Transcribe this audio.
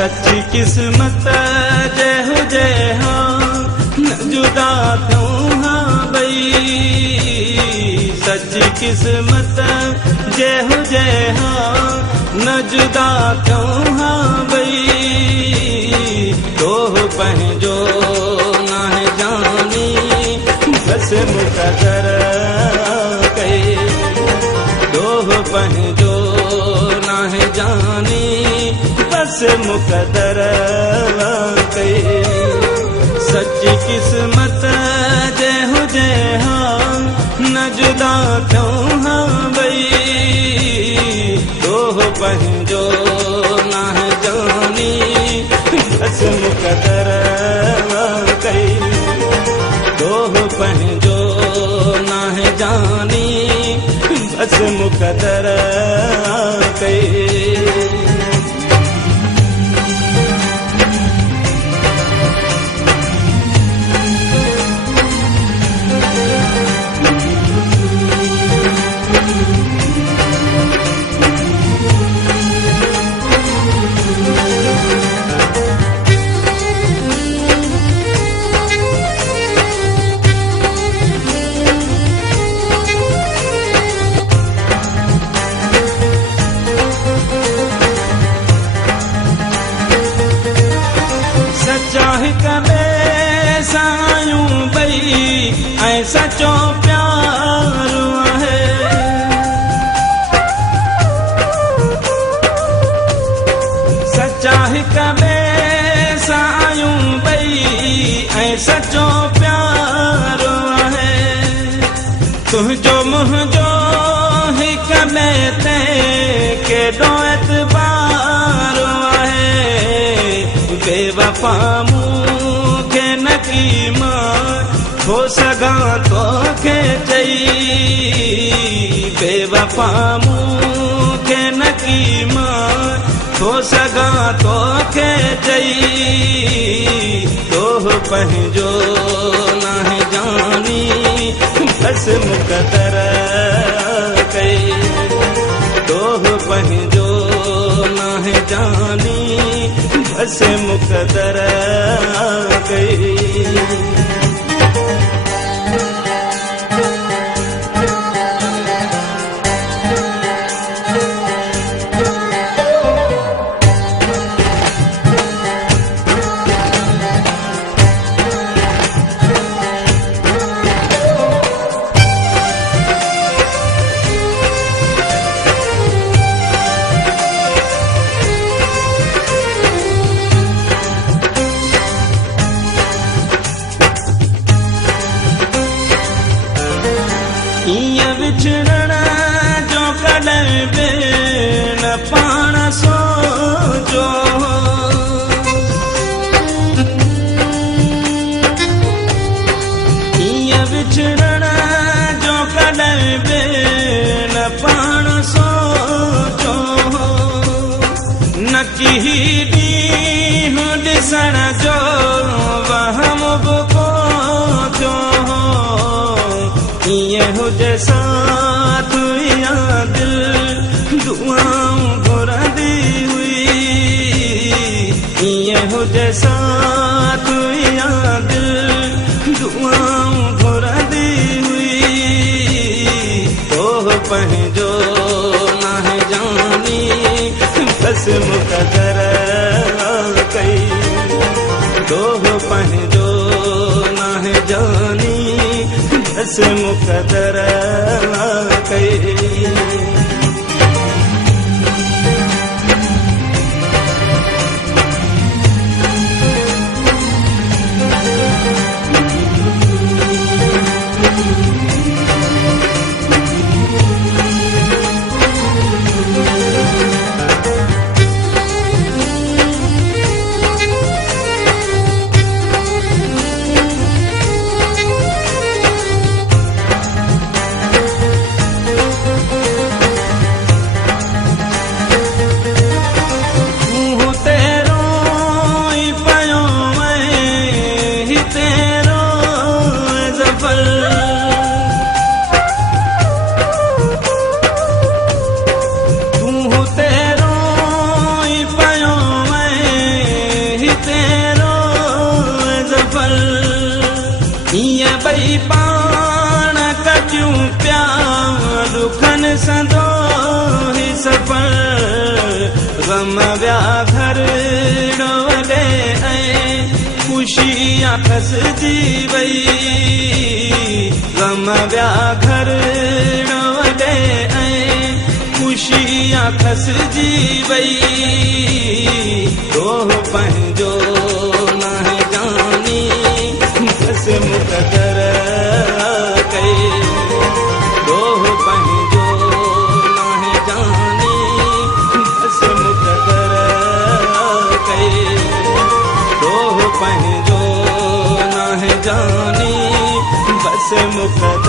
सच्ची किस्मत जय हो जय हाँ न जुदा क्यों हाँ बई। सच्ची किस्मत जय हो जय हाँ न जुदा क्यों हाँ बई। तो पंहिंजो ना है जानी बस मुक़दर कई। तो पंहिंजो ना है जानी बस मुक़दर कई। सच्ची किस्मत जय हो जय हाँ न जुदा क्यों हाँ बई। तो पंहिंजो ना है जानी बस मुक़दर कई। तो पंहिंजो ना है जानी बस मुक़दर कई। सचो प्यार है सच्चा ही कबे सायूं बई ऐं सचो प्यार है। तुझो मुझो ही कबे ते केॾो एतबार है। बेवफा मूंखे न की मां हो सगा तो के चई। बेवफा मूंखे न की मां हो सगा तो के चई। तो पंहिंजो ना है जानी बस मुक़दर कई। तो पंहिंजो ना है जानी बस मुक़दर कई। विछड़ण जो कॾहिं बि न पाण सोचो। ईअं विछड़ण जो कॾहिं बि न पाण सोचो। न की ॾींहुं ॾिसण जो वहम बि कोठो। ईअं हुजे साथ या दिल दुआऊं घुरंदी हुई। ईअं हुजे साथ या दिल दुआऊं घुरंदी हुई। तो पंहिंजो ना है जानी बस मुक़दर कई। तो पंहिंजो ना है जानी बस मुक़दर कई। विया दुखन संदो ही सफर गम विया घर वॾे ऐं खुशी खसजी वई गम विया घर वॾे ऐं खुशी खसजी वई दोह पंहिंजो नाहे जानी बस मुक़दर कई दोह पंहिंजो नाहे जानी बस मुक़दर कई दोह पंहिंजो नाहे जानी बस मुक़दर